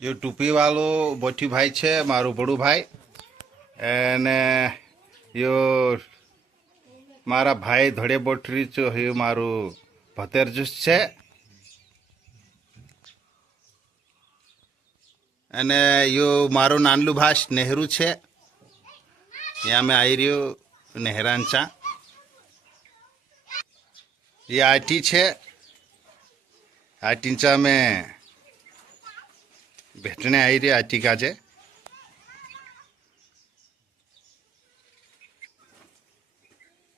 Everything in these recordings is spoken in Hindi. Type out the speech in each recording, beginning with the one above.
यो टूपी वालो बोठी भाई छे मारू बड़ू भाई एने यो मारा भाई धड़े बोटरी चो यो मारू भतेरजूस छे एने यो मारू नानलू भाष नेहरू छे यहाँ में आई रह्यो नेहरांचा ये आटी छे आटींचा में भेटने आई रही आटी काजे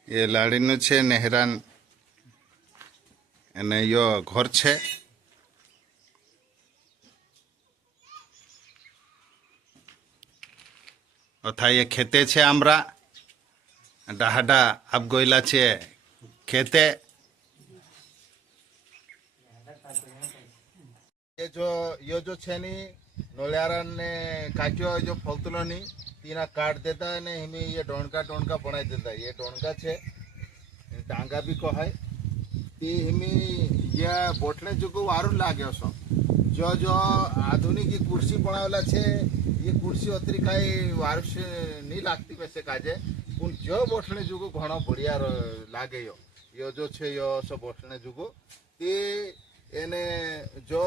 ये लाड़ीनु छे नेहरान અને યો ઘર છે अथा ये खेते छे आमरा डाहाडा आप गोयला छे खेते ये जो छे नी नोलियारन ने काट्यो जो फलतलो नी तीना काट देता है ने हमें ये डोणका बनाई देता है। ये डोणका छे डांगा भी कहाय ती हमें ये बोटले जो को वारू लागे सो जो आधुनिक ये कुर्सी बनावेला छे ये कुर्सी अतरी काई वारू से नहीं लागती वैसे काजे पण जो बोटले जो को घणो बढ़िया लागे यो जो छे यो सब बोटले जो को ती एने जो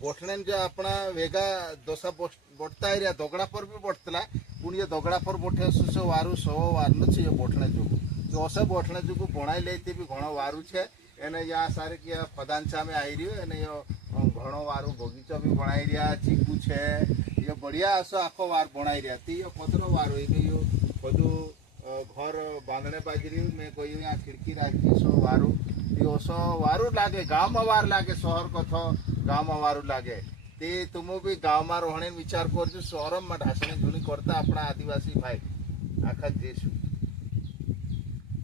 बोटले जो अपना वेगा दोसा बोटता है दोगड़ा पर भी बोटतला पण ये दोगड़ा पर बोटे सो वारू सो वारनो छे ये बोटले जो तो असे बोटले जो को बनाई लेते भी घणो वारू छे एने या सारे के पदांचा में आई रही एने यो घणो वारू बगीचा भी बनाई रिया चीकू छे ये बढ़िया असो आखो वार बनाई रिया ती यो पतरो वारू ए यो बधु घर बांधने बाजरी में कोई यहाँ खिड़की राखी सो वारू यो सो वारू लागे गांव में वार लागे शहर कथो गांव में वारू लागे ते तुम भी गांव में रोहणे विचार करजो शहर में ढासणी धुनी करता अपना आदिवासी भाई आखा देश।